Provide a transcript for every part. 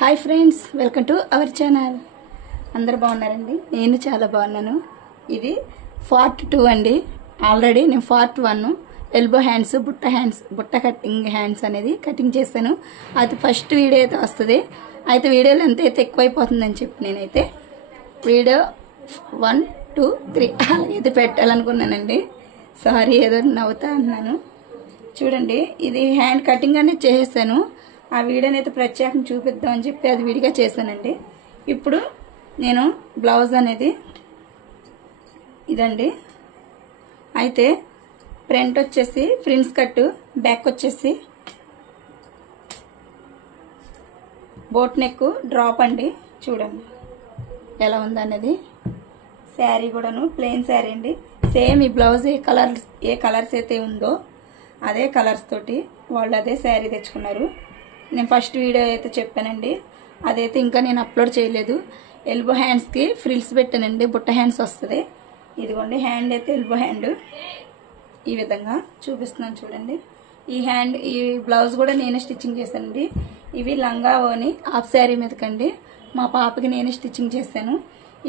Hi friends, welcome to our channel. అందరు బాగున్నారండి? నేను చాలా బాగున్నాను. ఇది పార్ట్ 2 అండి. ఆల్రెడీ నేను పార్ట్ 1 ఎల్బో హ్యాండ్స్, బుట్ట కటింగ్ హ్యాండ్స్ అనేది కటింగ్ చేశాను. అది ఫస్ట్ వీడియో అయితే వస్తుంది. అయితే వీడియోలో ఎంత అయితే ఎక్కువైపోతుందని చెప్పి నేనైతే వీడియో 1, 2, 3 అలాగైతే పెట్టాలనుకున్నానండి. సారీ, ఏదో నవ్వుతా అన్నాను. చూడండి, ఇది హ్యాండ్ కటింగ్ అనేది చేసేసాను. ఆ వీడియోని అయితే ప్రత్యేకంగా చూపిద్దామని చెప్పి అది విడిగా చేశానండి. ఇప్పుడు నేను బ్లౌజ్ అనేది ఇదండి. అయితే ఫ్రంట్ వచ్చేసి ఫ్రిన్స్ కట్, బ్యాక్ వచ్చేసి బోట్ నెక్ డ్రాప్ అండి. చూడండి ఎలా ఉందనేది. శారీ కూడాను ప్లెయిన్ శారీ అండి. సేమ్ ఈ బ్లౌజ్ ఏ కలర్స్ అయితే ఉందో అదే కలర్స్ తోటి వాళ్ళు అదే శారీ తెచ్చుకున్నారు. నేను ఫస్ట్ వీడియో అయితే చెప్పానండి, అదైతే ఇంకా నేను అప్లోడ్ చేయలేదు. ఎల్బో హ్యాండ్స్కి ఫ్రిల్స్ పెట్టానండి, బుట్ట హ్యాండ్స్ వస్తుంది. ఇదిగోండి హ్యాండ్ అయితే ఎల్బో హ్యాండ్ ఈ విధంగా చూపిస్తున్నాను చూడండి. ఈ బ్లౌజ్ కూడా నేనే స్టిచ్చింగ్ చేశానండి. ఇవి లంగా ఓని హాఫ్ శారీ మీదకండి మా పాపకి నేనే స్టిచ్చింగ్ చేశాను.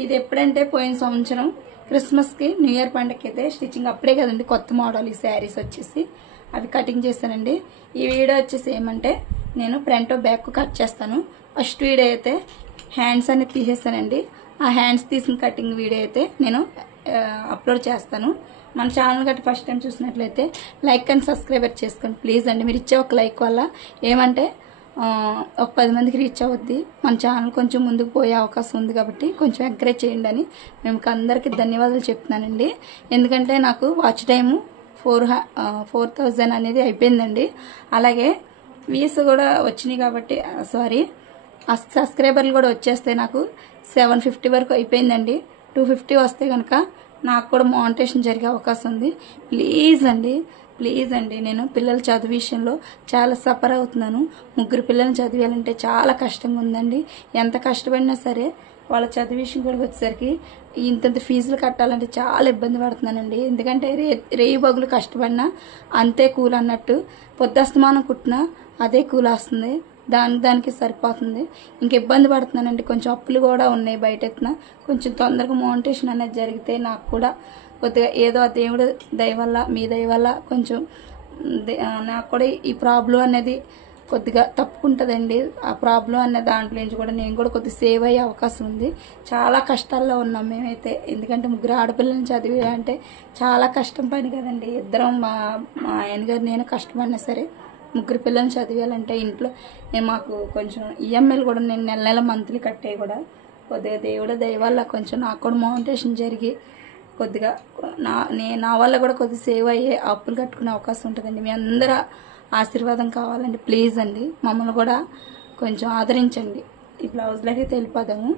ఇది ఎప్పుడంటే పోయిన సంవత్సరం క్రిస్మస్కి, న్యూ ఇయర్ పండుగకి అయితే స్టిచ్చింగ్ అప్పుడే కదండి కొత్త మోడల్ ఈ శారీస్ వచ్చేసి అవి కటింగ్ చేశానండి. ఈ వీడియో వచ్చేసి ఏమంటే నేను ఫ్రంట్ బ్యాక్ కట్ చేస్తాను. ఫస్ట్ వీడియో అయితే హ్యాండ్స్ అనేది తీసేస్తానండి. ఆ హ్యాండ్స్ తీసిన కటింగ్ వీడియో అయితే నేను అప్లోడ్ చేస్తాను. మన ఛానల్ గట్టి ఫస్ట్ టైం చూసినట్లయితే లైక్ అండ్ సబ్స్క్రైబర్ చేసుకోండి ప్లీజ్ అండి. మీరు ఇచ్చే ఒక లైక్ వల్ల ఏమంటే ఒక 10 మందికి రీచ్ అవుద్ది. మన ఛానల్ కొంచెం ముందుకు పోయే అవకాశం ఉంది కాబట్టి కొంచెం ఎంకరేజ్ చేయండి అని మేము అందరికీ ధన్యవాదాలు చెప్తున్నానండి. ఎందుకంటే నాకు వాచ్ టైము 4,000 అనేది అయిపోయిందండి. అలాగే వ్యూస్ కూడా వచ్చినాయి కాబట్టి సబ్స్క్రైబర్లు కూడా వచ్చేస్తే నాకు 750 వరకు అయిపోయిందండి. 250 వస్తే కనుక నాకు కూడా మానిటైజేషన్ జరిగే అవకాశం ఉంది. ప్లీజ్ అండి నేను పిల్లల చదువు విషయంలో చాలా సఫర్ అవుతున్నాను. 3 పిల్లల్ని చదివేయాలంటే చాలా కష్టంగా ఉందండి. ఎంత కష్టపడినా సరే వాళ్ళ చదువు విషయం కూడా వచ్చేసరికి ఇంత ఫీజులు కట్టాలంటే చాలా ఇబ్బంది పడుతున్నానండి. ఎందుకంటే రేయి బగులు కష్టపడినా అంతే కూలి అన్నట్టు, పొద్దస్తమానం కుట్టినా అదే కూలి వస్తుంది. దానికి సరిపోతుంది. ఇంక ఇబ్బంది పడుతున్నానండి. కొంచెం అప్పులు కూడా ఉన్నాయి బయట ఎత్తున. కొంచెం తొందరగా మోనిటేషన్ అనేది జరిగితే నాకు కూడా కొద్దిగా ఏదో ఆ దేవుడు దయ వల్ల, మీ దయ వల్ల కొంచెం నాకు కూడా ఈ ప్రాబ్లం అనేది కొద్దిగా తప్పుకుంటుందండి. ఆ ప్రాబ్లం అనే దాంట్లో నుంచి కూడా నేను కూడా కొద్దిగా సేవ్ అయ్యే అవకాశం ఉంది. చాలా కష్టాల్లో ఉన్నాం మేమైతే. ఎందుకంటే 3 ఆడపిల్లల్ని చదివి అంటే చాలా కష్టం పని కదండి. ఇద్దరం మా ఆయనగారు నేను కష్టపడినా సరే 3 పిల్లల్ని చదివేయాలంటే ఇంట్లో మాకు కొంచెం ఈఎంఐలు కూడా నేను నెల మంత్లీ కట్టే కూడా కొద్దిగా దేవుడు దయ వల్ల కొంచెం నాకు కూడా మోనిటేషన్ జరిగి కొద్దిగా నా వల్ల కూడా కొద్దిగా సేవ్ అయ్యే అప్పులు కట్టుకునే అవకాశం ఉంటుందండి. మీ అందరూ ఆశీర్వాదం కావాలండి ప్లీజ్ అండి. మమ్మల్ని కూడా కొంచెం ఆదరించండి. ఈ బ్లౌజ్లకి అయితే వెళ్ళిపోదాము.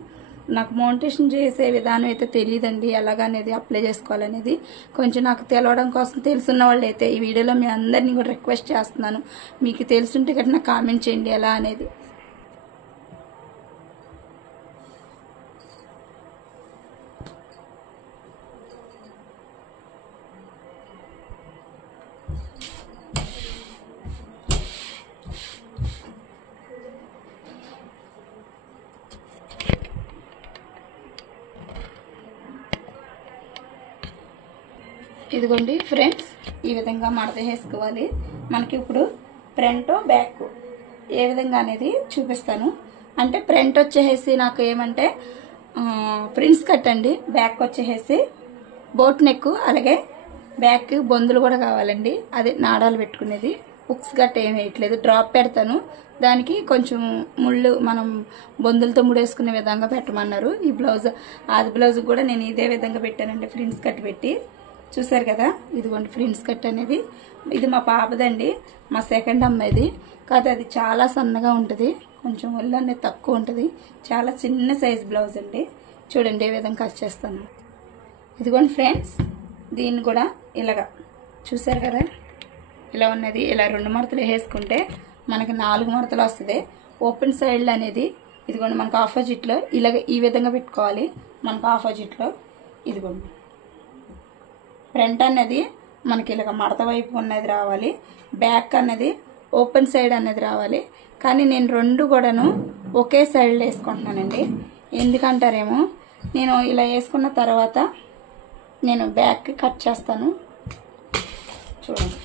నాకు మోనిటేషన్ చేసే విధానం అయితే తెలియదండి, ఎలాగనేది అప్లై చేసుకోవాలనేది కొంచెం నాకు తెలవడం కోసం తెలుసున్న వాళ్ళు అయితే ఈ వీడియోలో మీ అందరినీ కూడా రిక్వెస్ట్ చేస్తున్నాను. మీకు తెలుసుంటే కనుక నాకు కామెంట్ చేయండి ఎలా అనేది. ఇదిగోండి ఫ్రెండ్స్, ఈ విధంగా మడత వేసుకోవాలి. మనకి ఇప్పుడు ఫ్రంట్ బ్యాక్ ఏ విధంగా అనేది చూపిస్తాను. అంటే ఫ్రంట్ వచ్చేసి నాకు ఏమంటే ప్రిన్స్ కట్ అండి. బ్యాక్ వచ్చేసి బోట్ నెక్, అలాగే బ్యాక్ బొందులు కూడా కావాలండి. అదే నాడాలు పెట్టుకునేది. హుక్స్ గట్ట ఏం వేయట్లేదు, డ్రాప్ పెడతాను. దానికి కొంచెం ముళ్ళు మనం బొందులతో ముడేసుకునే విధంగా పెట్టమన్నారు. ఈ బ్లౌజ్ ఆది బ్లౌజ్ కూడా నేను ఇదే విధంగా పెట్టానండి, ఫ్రిన్స్ కట్ పెట్టి. చూసారు కదా, ఇదిగోండి ఫ్రిన్స్ కట్ అనేది. ఇది మా పాపదండి, మా సెకండ్ అమ్మాయిది. కాదు అది చాలా సన్నగా ఉంటుంది, కొంచెం ఒళ్ళు అనేది తక్కువ ఉంటుంది. చాలా చిన్న సైజ్ బ్లౌజ్ అండి. చూడండి ఏ విధంగా కట్ చేస్తాను. ఇదిగోండి ఫ్రెండ్స్, దీన్ని కూడా ఇలాగా చూసారు కదా, ఇలా ఉన్నది. ఇలా 2 మడతలు వేసుకుంటే మనకి 4 మడతలు వస్తుంది. ఓపెన్ సైడ్ అనేది ఇదిగోండి మనకు ఆపోజిట్లో ఇలాగ ఈ విధంగా పెట్టుకోవాలి. మనకు ఆపోజిట్లో ఇదిగోండి ఫ్రంట్ అనేది మనకి ఇలాగ మడత వైపు ఉన్నది రావాలి, బ్యాక్ అనేది ఓపెన్ సైడ్ అనేది రావాలి. కానీ నేను 2 కూడాను ఒకే సైడ్ వేసుకుంటున్నానండి. ఎందుకంటారేమో, నేను ఇలా వేసుకున్న తర్వాత నేను బ్యాక్ కట్ చేస్తాను. చూడండి,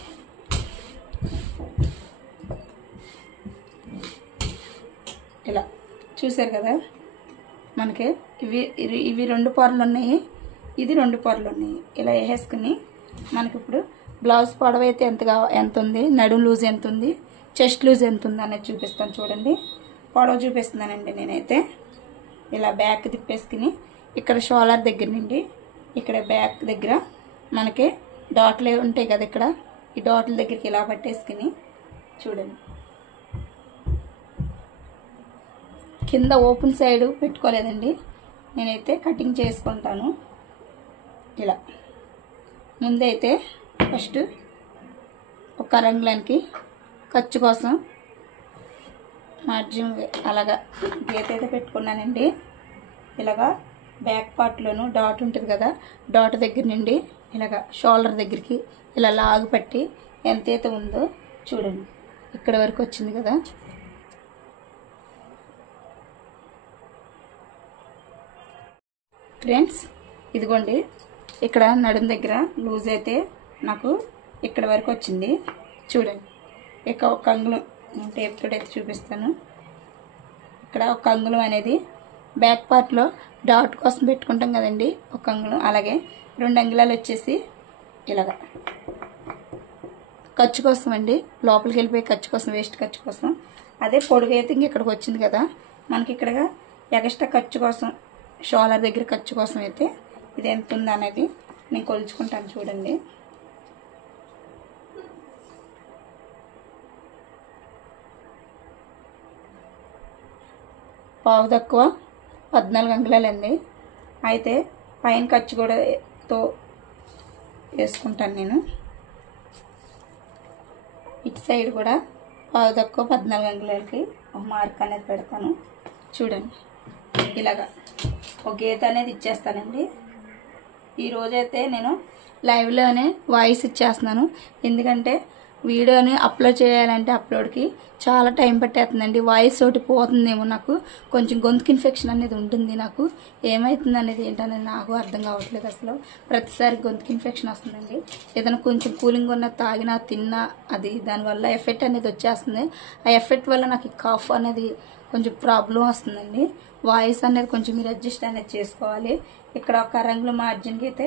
ఇలా చూసారు కదా, మనకి ఇవి 2 పొరలు ఉన్నాయి, ఇది 2 పొరలు ఉన్నాయి. ఇలా వేసుకుని మనకి ఇప్పుడు బ్లౌజ్ పొడవు అయితే ఎంత ఉంది, నడుం లూజ్ ఎంత ఉంది, చెస్ట్ లూజ్ ఎంత ఉంది అనేది చూపిస్తాను. చూడండి, పొడవు చూపిస్తున్నానండి. నేనైతే ఇలా బ్యాక్ తిప్పేసుకుని ఇక్కడ షోల్డర్ దగ్గర నుండి ఇక్కడ బ్యాక్ దగ్గర మనకి డాట్లు ఉంటాయి కదా, ఇక్కడ ఈ డాట్ల దగ్గరికి ఇలా పట్టేసుకుని చూడండి, కింద ఓపెన్ సైడ్ పెట్టుకోలేదండి. నేనైతే కటింగ్ చేసుకుంటాను. ఇలా ముందైతే ఫస్ట్ ఒక రంగులానికి ఖర్చు కోసం మార్జిన్ అలాగా గీత అయితే పెట్టుకున్నానండి. ఇలాగా బ్యాక్ పార్ట్లోను డాట్ ఉంటుంది కదా, డాట్ దగ్గర నుండి ఇలాగా షోల్డర్ దగ్గరికి ఇలా లాగు పట్టి ఎంతైతే ఉందో చూడండి, ఇక్కడ వరకు వచ్చింది కదా. ఫ్రెండ్స్, ఇదిగోండి, ఇక్కడ నడుం దగ్గర లూజ్ అయితే నాకు ఇక్కడ వరకు వచ్చింది. చూడండి, ఇక ఒక అంగుళం టేప్ తోటి అయితే చూపిస్తాను. ఇక్కడ ఒక అంగుళం అనేది బ్యాక్ పార్ట్లో డాట్ కోసం పెట్టుకుంటాం కదండి, ఒక అంగుళం. అలాగే 2 అంగుళాలు వచ్చేసి ఇలాగా ఖర్చు కోసం అండి, లోపలికి వెళ్ళిపోయి ఖర్చు కోసం, వేస్ట్ ఖర్చు కోసం. అదే పొడుగు అయితే ఇంక ఇక్కడికి వచ్చింది కదా, మనకి ఇక్కడ ఎక్స్ట్రా ఖర్చు కోసం, షోల్డర్ దగ్గర ఖర్చు కోసం అయితే ఇది ఎంత ఉందా అనేది నేను కొలుచుకుంటాను. చూడండి, పావు తక్కువ 14 అంగుళాలు అండి. అయితే పైన ఖర్చు కూడా తో వేసుకుంటాను నేను. ఇటు సైడ్ కూడా పావు తక్కువ 14 అంగుళాలకి ఒక మార్క్ అనేది పెడతాను. చూడండి, ఇలాగా ఒక గీత అనేది ఇచ్చేస్తానండి. ఈరోజైతే నేను లైవ్లోనే వాయిస్ ఇచ్చేస్తున్నాను. ఎందుకంటే వీడియోని అప్లోడ్ చేయాలంటే అప్లోడ్కి చాలా టైం పట్టేస్తుందండి. వాయిస్ ఒకటి పోతుందేమో, నాకు కొంచెం గొంతుకి ఇన్ఫెక్షన్ అనేది ఉంటుంది. నాకు ఏమవుతుంది అనేది ఏంటనేది నాకు అర్థం కావట్లేదు. అసలు ప్రతిసారి గొంతుకి ఇన్ఫెక్షన్ వస్తుందండి. ఏదైనా కొంచెం కూలింగ్ ఉన్న తాగినా తిన్నా అది దానివల్ల ఎఫెక్ట్ అనేది వచ్చేస్తుంది. ఆ ఎఫెక్ట్ వల్ల నాకు కాఫ్ అనేది కొంచెం ప్రాబ్లం వస్తుందండి. వాయిస్ అనేది కొంచెం మీరు అడ్జస్ట్ అనేది చేసుకోవాలి. ఇక్కడ ఒక రంగుల మార్జిన్కి అయితే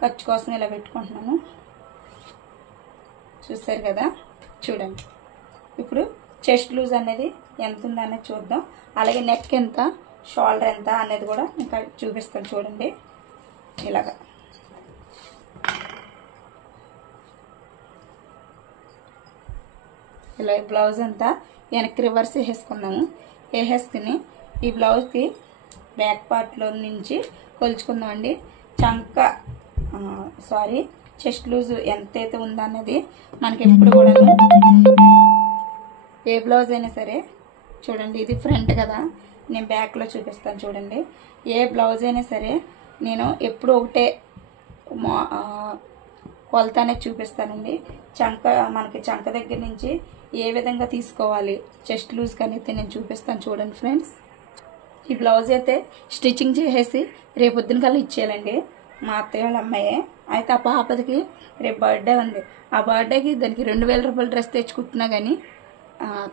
ఖర్చు కోసం ఇలా పెట్టుకుంటున్నాను. చూసారు కదా, చూడండి. ఇప్పుడు చెస్ట్ లూజ్ అనేది ఎంత ఉందో అనేది చూద్దాం. అలాగే నెక్ ఎంత, షోల్డర్ ఎంత అనేది కూడా ఇంకా చూపిస్తాను. చూడండి, ఇలాగా ఇలా బ్లౌజ్ అంతా వెనక్కి రివర్స్ వేసేసుకున్నాము. వేసేసుకుని ఈ బ్లౌజ్కి బ్యాక్ పార్ట్లో నుంచి కొలుచుకుందామండి. చెస్ట్ లూజ్ ఎంతైతే ఉందో అన్నది మనకి ఎప్పుడు కూడా, ఏ బ్లౌజ్ అయినా సరే చూడండి, ఇది ఫ్రంట్ కదా, నేను బ్యాక్లో చూపిస్తాను. చూడండి, ఏ బ్లౌజ్ అయినా సరే నేను ఎప్పుడు ఒకటే కొలత అనేది చూపిస్తానండి. మనకి చంక దగ్గర నుంచి ఏ విధంగా తీసుకోవాలి చెస్ట్ లూజ్ అనేది నేను చూపిస్తాను. చూడండి ఫ్రెండ్స్, ఈ బ్లౌజ్ అయితే స్టిచ్చింగ్ చేసేసి రేపొద్దున కల్లా ఇచ్చేయాలండి. మా అత్తయ్య వాళ్ళ అమ్మాయే. అయితే ఆ పాపదికి రేపు బర్త్డే ఉంది. ఆ బర్త్డేకి దానికి 2000 రూపాయల డ్రెస్ తెచ్చుకుంటున్నా కానీ,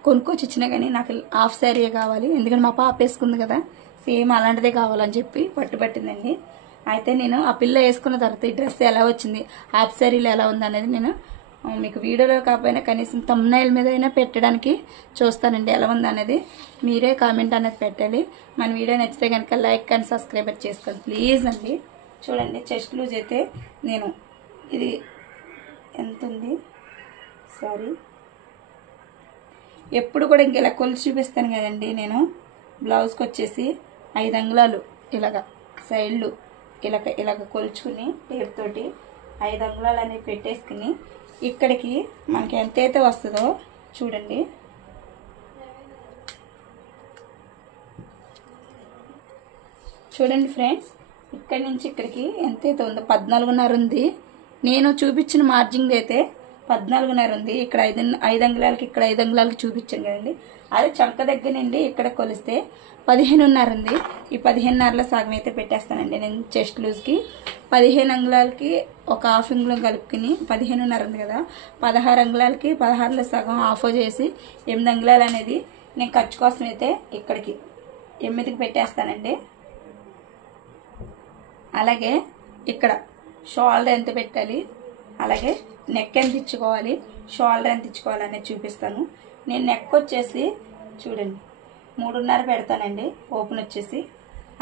కొనుక్కొచ్చి ఇచ్చినా కానీ నాకు హాఫ్ శారీయే కావాలి. ఎందుకంటే మా పాప వేసుకుంది కదా, సేమ్ అలాంటిదే కావాలని చెప్పి పట్టుబట్టిందండి. అయితే నేను ఆ పిల్ల వేసుకున్న తర్వాత ఈ డ్రెస్ ఎలా వచ్చింది, హాఫ్ శారీలో ఎలా ఉంది అనేది నేను మీకు వీడియోలో కాకపోయినా కనీసం థంబ్నైల్ మీద అయినా పెట్టడానికి చూస్తానండి. ఎలా ఉంది అనేది మీరే కామెంట్ అనేది పెట్టాలి. మన వీడియో నచ్చితే కనుక లైక్ అండ్ సబ్స్క్రైబ్ చేసుకోండి ప్లీజ్ అండి. చూడండి, చెస్ట్ లూజ్ అయితే నేను ఇది ఎంత ఉంది, ఎప్పుడు కూడా ఇంక ఇలా కొలిచి చూపిస్తాను కదండి. నేను బ్లౌజ్కి వచ్చేసి 5 అంగుళాలు ఇలాగ సైడ్లు ఇలాగ కొలుచుకుని టేప్ తోటి 5 అంగుళాలు అనేవి పెట్టేసుకుని ఇక్కడికి మనకి ఎంతైతే వస్తుందో చూడండి, చూడండి ఫ్రెండ్స్, ఇక్కడి నుంచి ఇక్కడికి ఎంతైతే ఉందో 14.5 ఉంది. నేను చూపించిన మార్జింగ్ అయితే 14.5 ఉంది. ఇక్కడ 5 అంగుళాలకి ఇక్కడ 5 అంగుళాలకి చూపించాను కదండి. అదే చంక దగ్గర నుండి ఇక్కడ కొలిస్తే 15.5 ఉంది. ఈ 15.5లో సగం అయితే పెట్టేస్తానండి నేను చెస్ట్ లూజ్కి. 15 అంగుళాలకి ఒక హాఫ్ అంగుళం కలుపుకుని 15.5 ఉంది కదా, 16 అంగుళాలకి 16లో సగం హాఫ్ చేసి 8 అంగుళాలు అనేది నేను ఖర్చు కోసం అయితే ఇక్కడికి 8కి పెట్టేస్తానండి. అలాగే ఇక్కడ షోల్డర్ ఎంత పెట్టాలి, అలాగే నెక్ ఎంత ఇచ్చుకోవాలి, షోల్డర్ ఎంత ఇచ్చుకోవాలి అనేది చూపిస్తాను. నేను నెక్ వచ్చేసి చూడండి 3.5 పెడతానండి ఓపెన్ వచ్చేసి.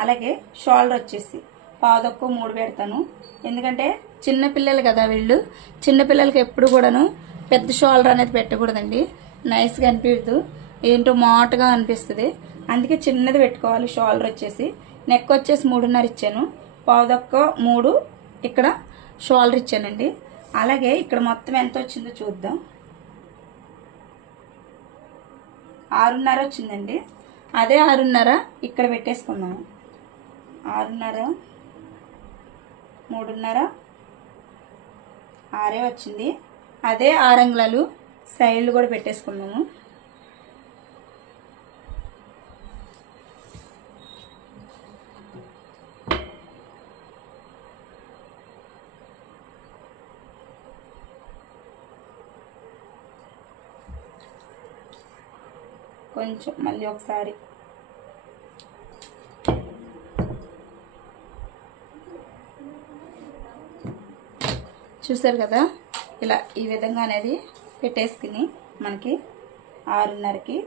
అలాగే షోల్డర్ వచ్చేసి 1.5 పెడతాను. ఎందుకంటే చిన్నపిల్లలు కదా వీళ్ళు, చిన్నపిల్లలకి ఎప్పుడు కూడాను పెద్ద షోల్డర్ అనేది పెట్టకూడదండి, నైస్గా అనిపించదు, ఏంటో మోటగా అనిపిస్తుంది. అందుకే చిన్నది పెట్టుకోవాలి. షోల్డర్ వచ్చేసి నెక్ వచ్చేసి 3.5 ఇచ్చాను, 1.5 ఇక్కడ షోల్డర్ ఇచ్చానండి. అలాగే ఇక్కడ మొత్తం ఎంత వచ్చిందో చూద్దాం. 6.5 వచ్చిందండి. అదే 6.5 ఇక్కడ పెట్టేసుకున్నాము. 6.5 3.5 6 వచ్చింది. అదే 6 అంగుళాలు సైడ్లు కూడా పెట్టేసుకున్నాము. కొంచెం మళ్ళీ ఒకసారి చూసారు కదా, ఇలా ఈ విధంగా అనేది పెట్టేసుకుని మనకి 6.5కి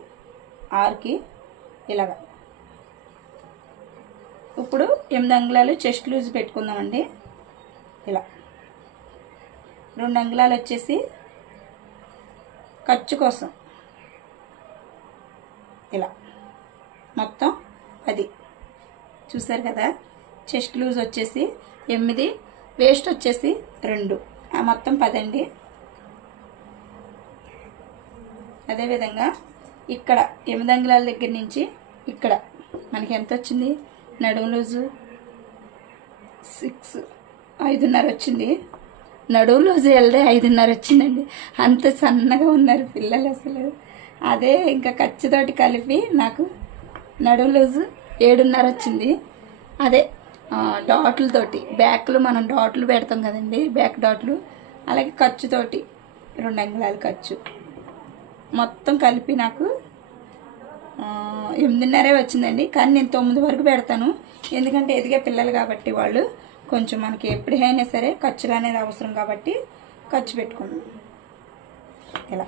6కి ఇలాగా. ఇప్పుడు 8 అంగుళాలు చెస్ట్ లూజ్ పెట్టుకుందామండి. ఇలా 2 అంగుళాలు వచ్చేసి ఖర్చు కోసం, ఇలా మొత్తం 10. చూసారు కదా, చెస్ట్ లూజ్ వచ్చేసి 8, వేస్ట్ వచ్చేసి 2, మొత్తం 10 అండి. అదేవిధంగా ఇక్కడ 8 అంగుళాల దగ్గర నుంచి ఇక్కడ మనకి ఎంత వచ్చింది, నడుము లూజు 5.5 వచ్చింది. నడుము లూజు వెళ్తే 5.5 వచ్చిందండి. అంత సన్నగా ఉన్నారు పిల్లలు అసలు. అదే ఇంకా ఖర్చుతోటి కలిపి నాకు నడుము లూజు 7.5 వచ్చింది. అదే డాట్లతోటి బ్యాక్లో మనం డాట్లు పెడతాం కదండి, బ్యాక్ డాట్లు, అలాగే ఖర్చుతోటి 2 అంగుళాలు ఖర్చు మొత్తం కలిపి నాకు 8.5 వచ్చిందండి. కానీ నేను 9 వరకు పెడతాను, ఎందుకంటే ఎదిగే పిల్లలు కాబట్టి వాళ్ళు కొంచెం మనకి ఎప్పుడైనా సరే ఖర్చులు అనేది అవసరం కాబట్టి ఖర్చు పెట్టుకున్నాం. ఇలా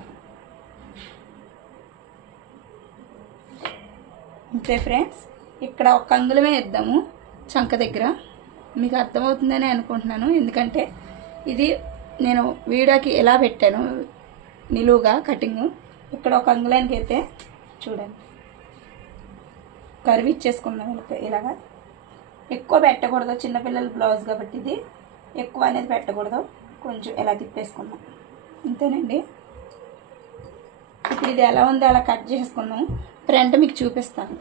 అంతే ఫ్రెండ్స్. ఇక్కడ 1 అంగుళమే ఇద్దాము చంక దగ్గర. మీకు అర్థమవుతుందని అనుకుంటున్నాను, ఎందుకంటే ఇది నేను వీడియోకి ఎలా పెట్టాను నిలువుగా కటింగ్. ఇక్కడ 1 అంగుళానికి అయితే చూడండి కర్వ్ ఇచ్చేసుకున్నాం. ఇలాగా ఎక్కువ పెట్టకూడదు, చిన్నపిల్లల బ్లౌజ్ కాబట్టి ఇది ఎక్కువ అనేది పెట్టకూడదు, కొంచెం ఎలా తిప్పేసుకున్నాం అంతేనండి. ఇప్పుడు ఇది ఎలా ఉందో అలా కట్ చేసుకున్నాం. ఫ్రంట్ మీకు చూపిస్తాను.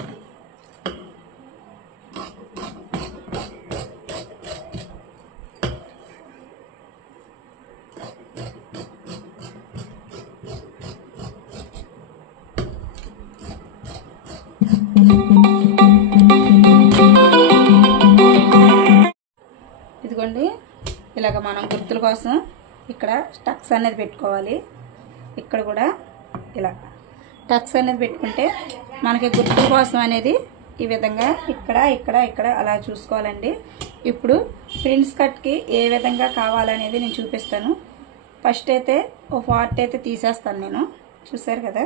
ఇదిగోండి, ఇలాగ మనం గుర్తుల కోసం ఇక్కడ టక్స్ అనేది పెట్టుకోవాలి. ఇక్కడ కూడా ఇలా టక్స్ అనేది పెట్టుకుంటే మనకి గుర్తుల కోసం అనేది ఈ విధంగా ఇక్కడ ఇక్కడ ఇక్కడ అలా చూసుకోవాలండి. ఇప్పుడు ప్రిన్స్ కట్కి ఏ విధంగా కావాలనేది నేను చూపిస్తాను. ఫస్ట్ అయితే ఓ పార్ట్ అయితే తీసేస్తాను నేను, చూసారు కదా.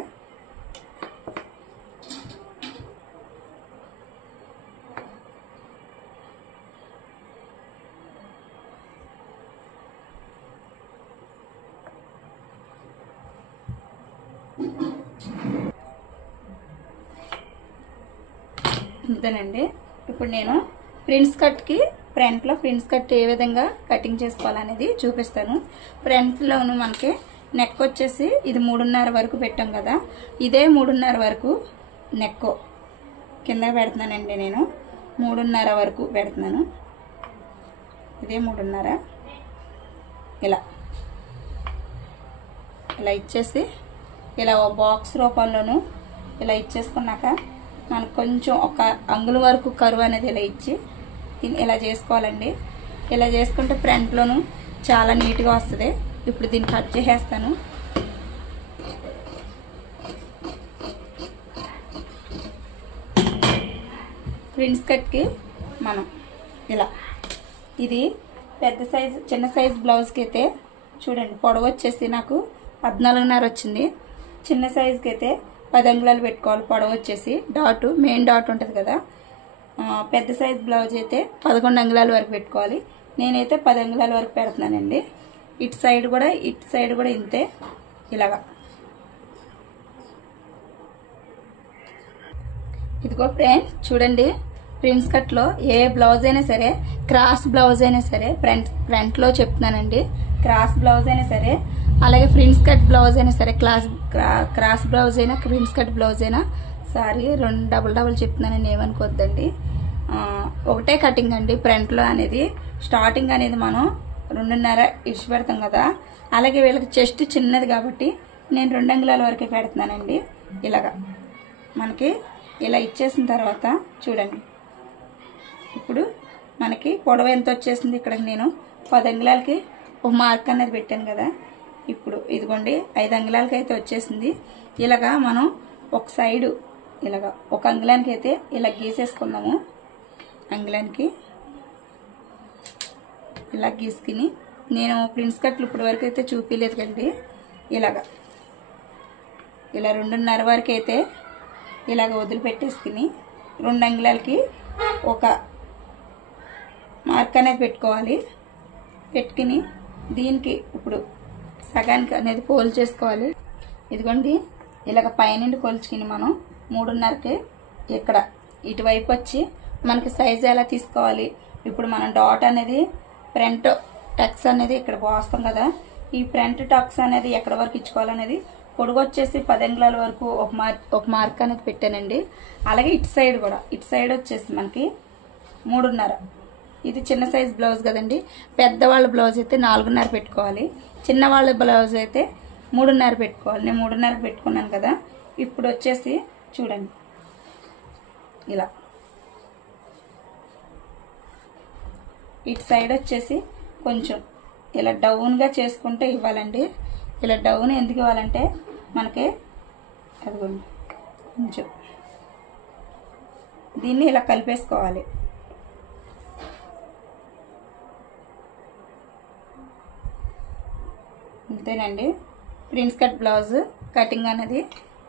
ఇంతేనండి. ఇప్పుడు నేను ప్రిన్స్ కట్కి ఫ్రంట్లో ప్రిన్స్ కట్ ఏ విధంగా కటింగ్ చేసుకోవాలనేది చూపిస్తాను. ఫ్రంట్లోను మనకి నెక్ వచ్చేసి ఇది 3.5 వరకు పెట్టాం కదా, ఇదే 3.5 వరకు నెక్ కింద పెడుతున్నానండి. నేను 3.5 వరకు పెడుతున్నాను, ఇదే 3.5 ఇలా ఇలా ఇచ్చేసి ఇలా బాక్స్ రూపంలోను ఇలా ఇచ్చేసుకున్నాక మనకు కొంచెం ఒక అంగుళం వరకు కరువు అనేది ఇలా ఇచ్చి దీన్ని ఇలా చేసుకోవాలండి. ఇలా చేసుకుంటే ఫ్రంట్లోను చాలా నీట్గా వస్తుంది. ఇప్పుడు దీన్ని కట్ చేసేస్తాను. ప్రిన్స్ కట్కి మనం ఇలా ఇది పెద్ద సైజు చిన్న సైజు బ్లౌజ్కి అయితే చూడండి పొడవు వచ్చేసి నాకు 14.5 వచ్చింది. చిన్న సైజుకి అయితే 10 అంగుళాలు పెట్టుకోవాలి. పొడవు వచ్చేసి డాట్ మెయిన్ డాట్ ఉంటుంది కదా. పెద్ద సైజు బ్లౌజ్ అయితే 11 అంగుళాల వరకు పెట్టుకోవాలి. నేనైతే 10 అంగుళాల వరకు పెడుతున్నానండి. ఇటు సైడ్ కూడా ఇంతే. ఇలాగా ఇదిగో ఫ్రెండ్స్ చూడండి, ప్రిన్స్ కట్లో ఏ బ్లౌజ్ అయినా సరే, క్రాస్ బ్లౌజ్ అయినా సరే, ఫ్రంట్లో చెప్తున్నానండి, క్రాస్ బ్లౌజ్ అయినా సరే, అలాగే ప్రిన్స్ కట్ బ్లౌజ్ అయినా సరే, క్రాస్ బ్లౌజ్ అయినా ప్రిన్స్ కట్ బ్లౌజ్ అయినా, సారీ డబుల్ చెప్తున్నానండి, ఏమనుకోద్దండి. ఒకటే కటింగ్ అండి. ఫ్రంట్లో అనేది స్టార్టింగ్ అనేది మనం 2.5 ఇడిచి పెడతాం కదా. అలాగే వీళ్ళకి చెస్ట్ చిన్నది కాబట్టి నేను 2 అంగుళాల వరకే పెడుతున్నానండి. ఇలాగా మనకి ఇలా ఇచ్చేసిన తర్వాత చూడండి, ఇప్పుడు మనకి పొడవు ఎంత వచ్చేసింది. ఇక్కడ నేను 10 అంగుళాలకి ఒక మార్క్ అనేది పెట్టాను కదా. ఇప్పుడు ఇదిగోండి 5 అంగుళాలకి అయితే వచ్చేసింది. ఇలాగా మనం ఒక సైడు ఇలాగా ఒక అంగుళానికి అయితే ఇలా గీసేసుకుందాము. అంగుళానికి ఇలా గీసుకుని, నేను ప్రిన్స్ కట్లు ఇప్పటి వరకు అయితే చూపించలేదు కండి. ఇలాగా ఇలా 2.5 వరకు అయితే ఇలాగ వదిలిపెట్టేసుకుని 2 అంగుళాలకి ఒక మార్క్ అనేది పెట్టుకోవాలి. పెట్టుకుని దీనికి ఇప్పుడు సగానికి అనేది ఫోల్డ్ చేసుకోవాలి. ఇదిగోండి ఇలాగ పైనుండి కొలుచుకుని మనం 3.5కి ఇక్కడ ఇటువైపు వచ్చి మనకి సైజు ఎలా తీసుకోవాలి. ఇప్పుడు మనం డాట్ అనేది ఫ్రంట్ టక్స్ అనేది ఇక్కడ పోస్తాం కదా. ఈ ఫ్రంట్ టక్స్ అనేది ఎక్కడ వరకు ఇచ్చుకోవాలనేది పొడుగు వచ్చేసి 10 అంగుళాల వరకు ఒక మార్క్ అనేది పెట్టానండి. అలాగే ఇటు సైడ్ వచ్చేసి మనకి 3.5. ఇది చిన్న సైజ్ బ్లౌజ్ కదండి. పెద్దవాళ్ళ బ్లౌజ్ అయితే 4.5 పెట్టుకోవాలి. చిన్నవాళ్ళ బ్లౌజ్ అయితే 3.5 పెట్టుకోవాలి. నేను 3.5 పెట్టుకున్నాను కదా. ఇప్పుడు వచ్చేసి చూడండి ఇలా ఇటు సైడ్ వచ్చేసి కొంచెం ఇలా డౌన్గా చేసుకుంటే ఇవ్వాలండి. ఇలా డౌన్ ఎందుకు ఇవ్వాలంటే మనకి అదిగోండి కొంచెం దీన్ని ఇలా కలిపేసుకోవాలి. అంతేనండి. ప్రిన్స్ కట్ బ్లౌజ్ కటింగ్ అనేది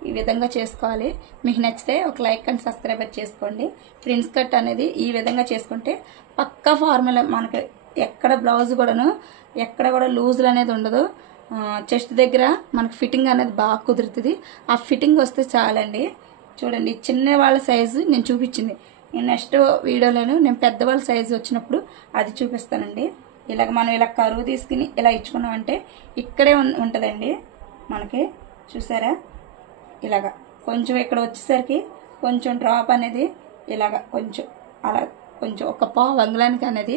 ఈ విధంగా చేసుకోవాలి. మీకు నచ్చితే ఒక లైక్ అండ్ సబ్స్క్రైబర్ చేసుకోండి. ప్రిన్స్ కట్ అనేది ఈ విధంగా చేసుకుంటే పక్కా ఫార్ములా మనకి ఎక్కడ బ్లౌజ్ కూడాను ఎక్కడ కూడా లూజులు అనేది ఉండదు. చెస్ట్ దగ్గర మనకి ఫిట్టింగ్ అనేది బాగా కుదురుతుంది. ఆ ఫిట్టింగ్ వస్తే చాలండి. చూడండి చిన్న వాళ్ళ సైజు నేను చూపించింది. నేను నెక్స్ట్ వీడియోలోను నేను పెద్దవాళ్ళ సైజు వచ్చినప్పుడు అది చూపిస్తానండి. ఇలాగ మనం ఇలా కరువు తీసుకుని ఇలా ఇచ్చుకున్నామంటే ఇక్కడే ఉంటుందండి మనకి. చూసారా ఇలాగా కొంచెం ఇక్కడ వచ్చేసరికి కొంచెం డ్రాప్ అనేది ఇలాగ కొంచెం అలా కొంచెం ఒక పావు అంగుళానికి అనేది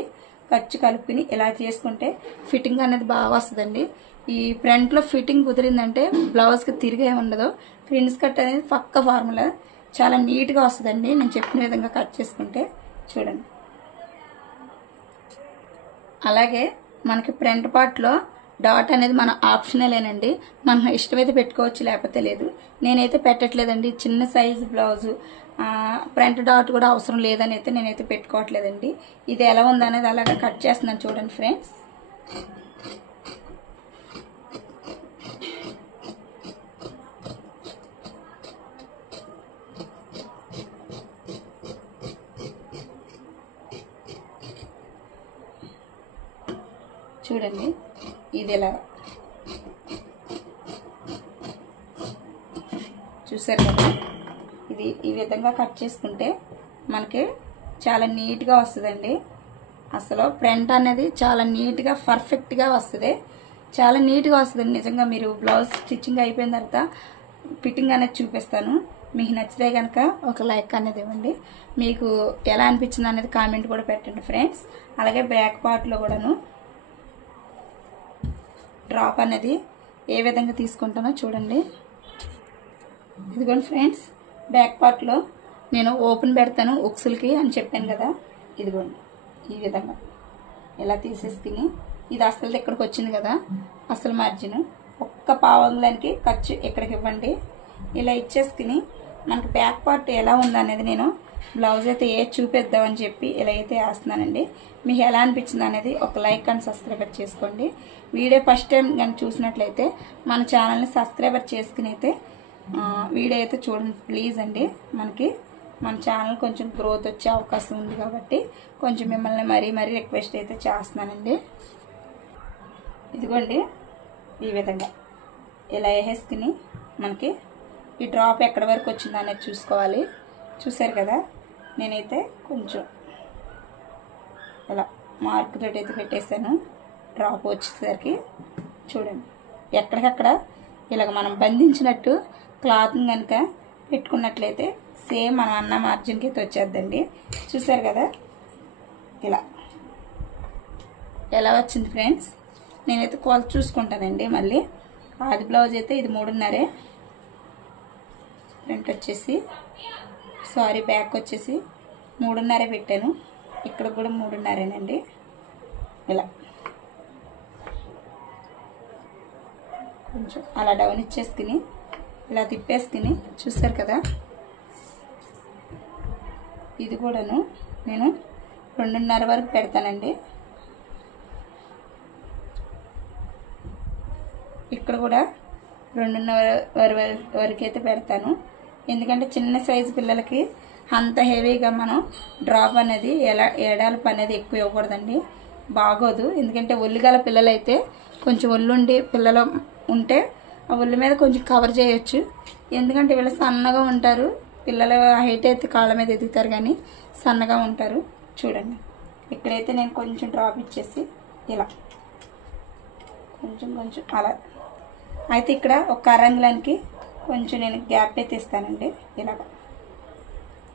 ఖర్చు కలుపుకుని ఇలా చేసుకుంటే ఫిట్టింగ్ అనేది బాగా వస్తుందండి. ఈ ఫ్రంట్లో ఫిట్టింగ్ కుదిరిందంటే బ్లౌజ్కి తిరిగే ఉండదు. ప్రిన్స్ కట్ అనేది పక్క ఫార్ములా చాలా నీట్గా వస్తుందండి. నేను చెప్పిన విధంగా కట్ చేసుకుంటే చూడండి. అలాగే మనకి ఫ్రంట్ పార్ట్లో డాట్ అనేది మన ఆప్షనలేనండి. మనం ఇష్టమైతే పెట్టుకోవచ్చు, లేకపోతే లేదు. నేనైతే పెట్టట్లేదండి. చిన్న సైజు బ్లౌజు ఫ్రంట్ డాట్ కూడా అవసరం లేదని అయితే నేనైతే పెట్టుకోవట్లేదండి. ఇది ఎలా ఉందనేది అలాగా కట్ చేస్తున్నాను చూడండి ఫ్రెండ్స్. చూడండి ఇది ఎలా చూసారు కదా. ఇది ఈ విధంగా కట్ చేసుకుంటే మనకి చాలా నీట్గా వస్తుందండి. అసలు ఫ్రంట్ అనేది చాలా నీట్గా పర్ఫెక్ట్గా వస్తుంది. చాలా నీట్గా వస్తుందండి నిజంగా. మీరు బ్లౌజ్ స్టిచ్చింగ్ అయిపోయిన తర్వాత ఫిట్టింగ్ అనేది చూపిస్తాను. మీకు నచ్చితే కనుక ఒక లైక్ అనేది ఇవ్వండి. మీకు ఎలా అనిపించింది అనేది కామెంట్ కూడా పెట్టండి ఫ్రెండ్స్. అలాగే బ్యాక్ పార్ట్లో కూడాను డ్రాప్ అనేది ఏ విధంగా తీసుకుంటానో చూడండి. ఇదిగోండి ఫ్రెండ్స్, బ్యాక్ పార్ట్లో నేను ఓపెన్ పెడతాను ఉక్సులకి అని చెప్పాను కదా. ఇదిగోండి ఈ విధంగా ఇలా తీసేసుకుని, ఇది అసలు ఇక్కడికి వచ్చింది కదా అసలు మార్జిన్, ఒక్క పావంగులానికి ఖర్చు ఇక్కడికి ఇవ్వండి. ఇలా ఇచ్చేసుకుని మనకి బ్యాక్ పార్ట్ ఎలా ఉందనేది నేను బ్లౌజ్ అయితే చూపిద్దామని చెప్పి ఇలా అయితే వేస్తున్నానండి. మీకు ఎలా అనిపించింది అనేది ఒక లైక్ అండ్ సబ్స్క్రైబర్ చేసుకోండి. వీడియో ఫస్ట్ టైం కానీ చూసినట్లయితే మన ఛానల్ని సబ్స్క్రైబర్ చేసుకుని అయితే వీడియో అయితే చూడండి ప్లీజ్ అండి. మన ఛానల్ కొంచెం గ్రోత్ వచ్చే అవకాశం ఉంది కాబట్టి కొంచెం మిమ్మల్ని మరీ రిక్వెస్ట్ అయితే చేస్తున్నానండి. ఇదిగోండి ఈ విధంగా ఇలా వేసేసుకుని మనకి ఈ డ్రాప్ ఎక్కడి వరకు వచ్చింది అనేది చూసుకోవాలి. చూసారు కదా, నేనైతే కొంచెం ఇలా మార్క్ తోటి అయితే పెట్టేశాను. డ్రాప్ వచ్చేసరికి చూడండి ఎక్కడికక్కడ ఇలాగ మనం బంధించినట్టు క్లాత్ని కనుక పెట్టుకున్నట్లయితే సేమ్ మనం అన్న మార్జిన్కి అయితే వచ్చేద్దండి. చూసారు కదా ఇలా ఎలా వచ్చింది ఫ్రెండ్స్. నేనైతే కొలత చూసుకుంటానండి. మళ్ళీ ఆది బ్లౌజ్ అయితే ఇది 3.5, ఫ్రంట్ వచ్చేసి బ్యాక్ వచ్చేసి 3.5 పెట్టాను. ఇక్కడ కూడా 3.5నండి. ఇలా కొంచెం అలా డౌన్ ఇచ్చేసుకుని ఇలా తిప్పేసుకుని చూసారు కదా, ఇది కూడాను నేను 2.5 వరకు పెడతానండి. ఇక్కడ కూడా 2.5 వరకు అయితే పెడతాను. ఎందుకంటే చిన్న సైజు పిల్లలకి అంత హెవీగా మనం డ్రాప్ అనేది ఎడాల్పు అనేది ఎక్కువ ఇవ్వకూడదండి, బాగోదు. ఎందుకంటే ఒళ్ళుగల పిల్లలు అయితే కొంచెం ఒళ్ళుండి పిల్లలు ఉంటే ఆ ఒళ్ళు మీద కొంచెం కవర్ చేయొచ్చు. ఎందుకంటే వీళ్ళు సన్నగా ఉంటారు, పిల్లల హైట్ అయితే కాళ్ళ మీద ఎదుగుతారు కానీ సన్నగా ఉంటారు. చూడండి ఇక్కడైతే నేను కొంచెం డ్రాప్ ఇచ్చేసి ఇలా కొంచెం అలా అయితే ఇక్కడ ఒక అరంగులానికి కొంచెం నేను గ్యాప్ అయితే ఇస్తానండి. ఇలాగ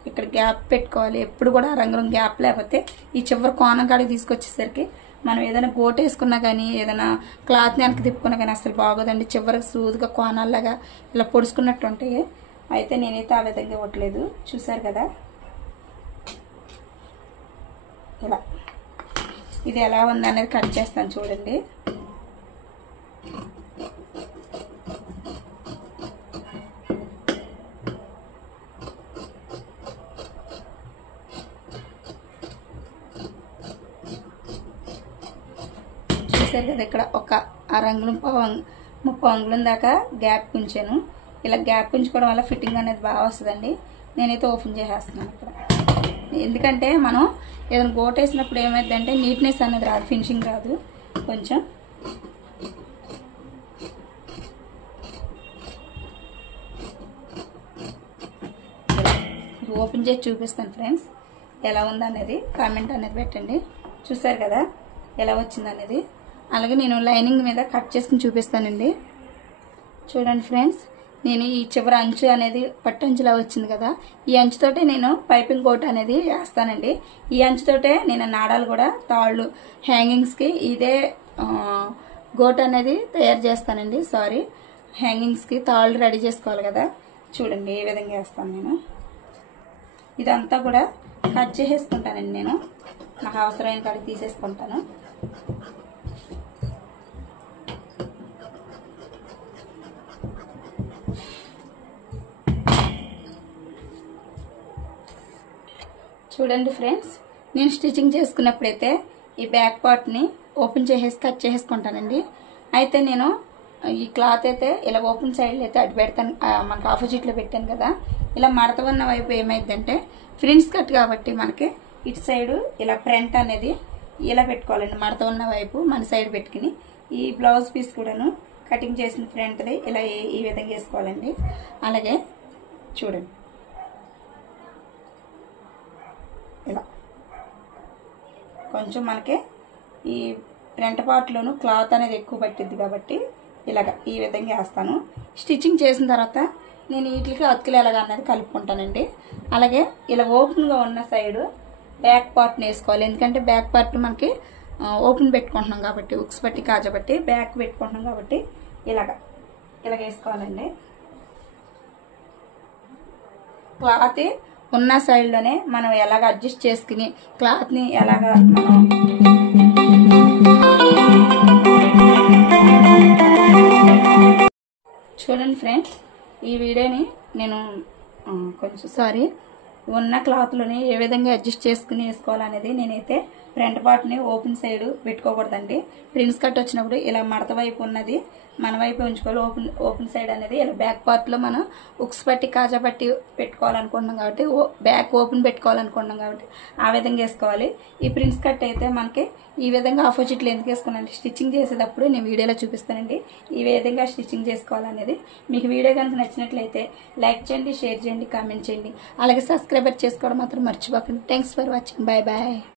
ఇక్కడ గ్యాప్ పెట్టుకోవాలి ఎప్పుడు కూడా. రంగులం గ్యాప్ లేకపోతే ఈ చివరి కోణం కాడికి తీసుకొచ్చేసరికి మనం ఏదైనా గోటు వేసుకున్నా కానీ ఏదైనా క్లాత్ వెనక్కి తిప్పుకున్నా కానీ అసలు బాగోదండి. చివరికి సూదుగా కోణాల్లాగా ఇలా పొడుచుకున్నట్టు ఉంటాయి. అయితే నేనైతే ఆ విధంగా ఇవ్వట్లేదు. చూసారు కదా ఇలా. ఇది ఎలా ఉంది అనేది కట్ చేస్తాను చూడండి. చూసారు కదా, ఇక్కడ ఒక 1/2 అంగుళం 30 అంగుళం దాకా గ్యాప్ ఉంచాను. ఇలా గ్యాప్ ఉంచుకోవడం వల్ల ఫిట్టింగ్ అనేది బాగా వస్తుందండి. నేనైతే ఓపెన్ చేసేస్తున్నాను ఇక్కడ. ఎందుకంటే మనం ఏదైనా గోట్ వేసినప్పుడు ఏమైందంటే నీట్నెస్ అనేది రాదు, ఫినిషింగ్ రాదు. కొంచెం ఓపెన్ చేసి చూపిస్తాను ఫ్రెండ్స్, ఎలా ఉందనేది కామెంట్ అనేది పెట్టండి. చూసారు కదా ఎలా వచ్చిందనేది. అలాగే నేను లైనింగ్ మీద కట్ చేసుకుని చూపిస్తానండి. చూడండి ఫ్రెండ్స్, నేను ఈ చివరి అంచు అనేది పట్టు అంచులా వచ్చింది కదా, ఈ అంచుతోటే నేను పైపింగ్ కోట్ అనేది వేస్తానండి. ఈ అంచుతోటే నేను నాడాలు కూడా తాళ్ళు హ్యాంగింగ్స్కి ఇదే గోట్ అనేది తయారు చేస్తానండి. హ్యాంగింగ్స్కి తాళ్ళు రెడీ చేసుకోవాలి కదా. చూడండి ఏ విధంగా వేస్తాను నేను. ఇదంతా కూడా కట్ చేసేసుకుంటానండి. నేను నాకు అవసరమైన కాడికి తీసేసుకుంటాను. చూడండి ఫ్రెండ్స్, నేను స్టిచ్చింగ్ చేసుకున్నప్పుడైతే ఈ బ్యాక్ పార్ట్ని ఓపెన్ చేసేసి కట్ చేసేసుకుంటానండి. అయితే నేను ఈ క్లాత్ అయితే ఇలా ఓపెన్ సైడ్లో అయితే అడ్డు పెడతాను, మనకు ఆపోజిట్లో పెట్టాను కదా. ఇలా మడత ఉన్న వైపు ఏమైందంటే ఫ్రిన్స్ కట్ కాబట్టి మనకి ఇటు సైడు ఇలా ఫ్రంట్ అనేది ఇలా పెట్టుకోవాలండి. మడత ఉన్న వైపు మన సైడ్ పెట్టుకుని ఈ బ్లౌజ్ పీస్ కూడాను కటింగ్ చేసిన ఫ్రంట్ది ఇలా ఈ విధంగా వేసుకోవాలండి. అలాగే చూడండి ఇలా కొంచెం మనకి ఈ ఫ్రంట్ పార్ట్లోను క్లాత్ అనేది ఎక్కువ పట్టిద్ది కాబట్టి ఇలాగ ఈ విధంగా వేస్తాను. స్టిచ్చింగ్ చేసిన తర్వాత నేను వీటికి అతుకులు ఎలాగ అన్నది కలుపుకుంటానండి. అలాగే ఇలా ఓపెన్గా ఉన్న సైడు బ్యాక్ పార్ట్ని వేసుకోవాలి. ఎందుకంటే బ్యాక్ పార్ట్ మనకి ఓపెన్ పెట్టుకుంటున్నాం కాబట్టి, ఉక్స్ పట్టి కాజబట్టి బ్యాక్ పెట్టుకుంటున్నాం కాబట్టి ఇలాగ వేసుకోవాలండి. క్లాత్ ఉన్న సైడ్లోనే మనం ఎలాగ అడ్జస్ట్ చేసుకుని క్లాత్ని ఎలాగ మనం చూడండి ఫ్రెండ్స్, ఈ వీడియోని నేను కొంచెం ఉన్న క్లాత్లోని ఏ విధంగా అడ్జస్ట్ చేసుకుని వేసుకోవాలనేది నేనైతే ఫ్రంట్ పార్ట్ని ఓపెన్ సైడ్ పెట్టుకోకూడదండి. ప్రిన్స్ కట్ వచ్చినప్పుడు ఇలా మడత వైపు ఉన్నది మన వైపు ఉంచుకోవాలి. ఓపెన్ సైడ్ అనేది ఇలా బ్యాక్ పార్ట్లో మనం ఉక్స్ పట్టి కాజా పట్టి పెట్టుకోవాలనుకుంటున్నాం కాబట్టి బ్యాక్ ఓపెన్ పెట్టుకోవాలనుకుంటున్నాం కాబట్టి ఆ విధంగా వేసుకోవాలి. ఈ ప్రిన్స్ కట్ అయితే మనకి ఈ విధంగా ఆపోజిట్లో ఎందుకు వేసుకున్నానంటే స్టిచ్చింగ్ చేసేటప్పుడు నేను వీడియోలో చూపిస్తానండి ఈ విధంగా స్టిచ్చింగ్ చేసుకోవాలనేది. మీకు వీడియో కనుక నచ్చినట్లయితే లైక్ చేయండి, షేర్ చేయండి, కామెంట్ చేయండి, అలాగే సబ్స్క్రైబర్ చేసుకోవడం మాత్రం మర్చిపోకండి. Thanks for watching. Bye bye.